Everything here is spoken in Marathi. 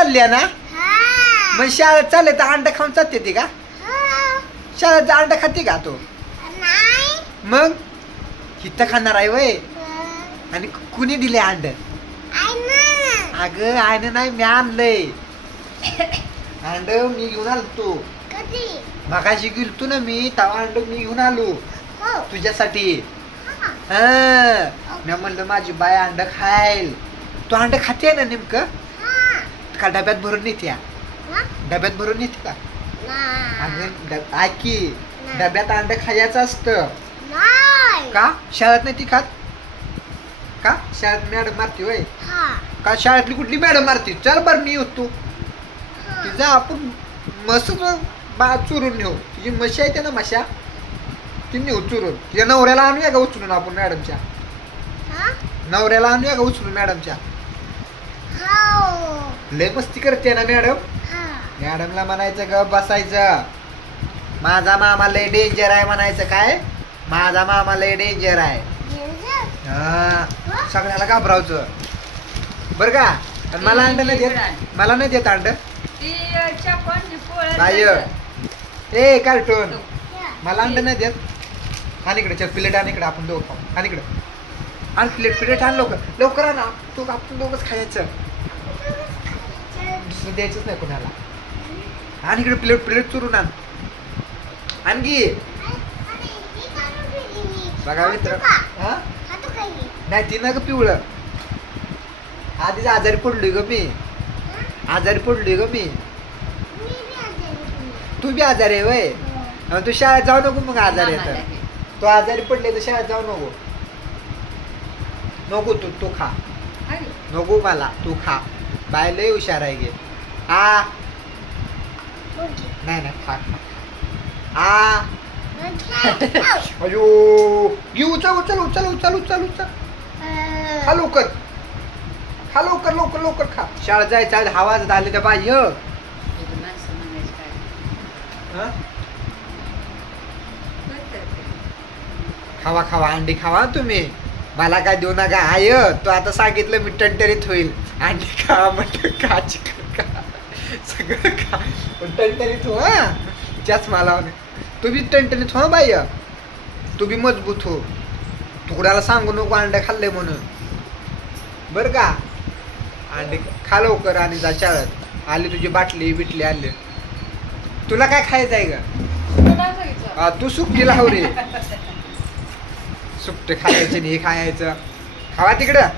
चालली ना मग शाळेत चालले तर अंडा खाऊन चालते ती का शाळेत अंडा खाते का तो मग हिथं खाणार आहे वय आणि कुणी दिले अंड अगं आयन नाही मी आणलंय अंड मी घेऊन आलो तू मगाशी गेलतो ना मी तवा अंड मी घेऊन आलो तुझ्यासाठी मी म्हणलं माझी बाय अंड खाईल तू अंड खाते ना नेमकं का डब्यात भरून नेत्या डब्यात भरून येते का अगं ऐकी डब्यात अंड खायचं असतं का शाळेत नाही ती खात का शाळेत मॅडम मारती होय का शाळेतली कुठली मॅडम मारती चल बरं मी येतो तिचा आपण मस्त बा चुरून नेऊ तुझी म्हशी आहे ना मशा ती नेऊ चुरून तिच्या नवऱ्याला आणूया का उचलून आपण मॅडमच्या नवऱ्याला आणूया का उचलून मॅडमच्या लय मस्ती करते ना मॅडम मॅडमला म्हणायचं ग बसायचं माझा मामा लय डेंजर आहे म्हणायचं काय माझा मामा लय डेंजर आहे सगळ्याला घाबरावचं बर का मला अंड नाही देत मला नाही देत अंड बाय ए कार्टून मला अंड नाही देत आणि इकडे चल प्लेट आणि इकडे आपण दोघं खाऊ आणि इकडे आणि प्लेट आण लवकर लवकर आण तू आपण दोघंच खायचं दुसरं द्यायचंच नाही कोणाला आणि इकडे प्लेट चुरून आण आणखी बघा मित्र नाही ती ना ग पिवळं आधीच आजारी पडलोय ग मी आजारी पडलोय ग मी तू बी आजारी आहे वय तू शाळेत जाऊ नको मग आजारी आहे तर तू आजारी पडले तर शाळेत जाऊ नको नको तू खा नको मला तू खा बाय लय हुशार आहे गे नाही नाही खा खा अयो घेऊ उचल उचल उचल उचल उचल उचल खा लवकर खा लवकर लवकर लवकर खा शाळेत जायचं आवाज झाले तर बाह्य खावा खावा अंडी खावा तुम्ही मला काय देऊ नका आय तो आता सांगितलं मी टणटणीत होईल अंडी खा मटण खा चिकन खा सगळं खा पण टणटणीत हो त्याच मला तू बी टणटणीत हो बाय तू बी मजबूत हो तुकड्याला सांगू नको अंडे खाल्ले म्हणून बर का अंडे खा लवकर आणि जा शाळेत आली तुझी बाटली बिटली आली तुला काय खायचं आहे का तू सुकटीला हव रे सुकटे खायचं नाही खायचं खावा तिकडं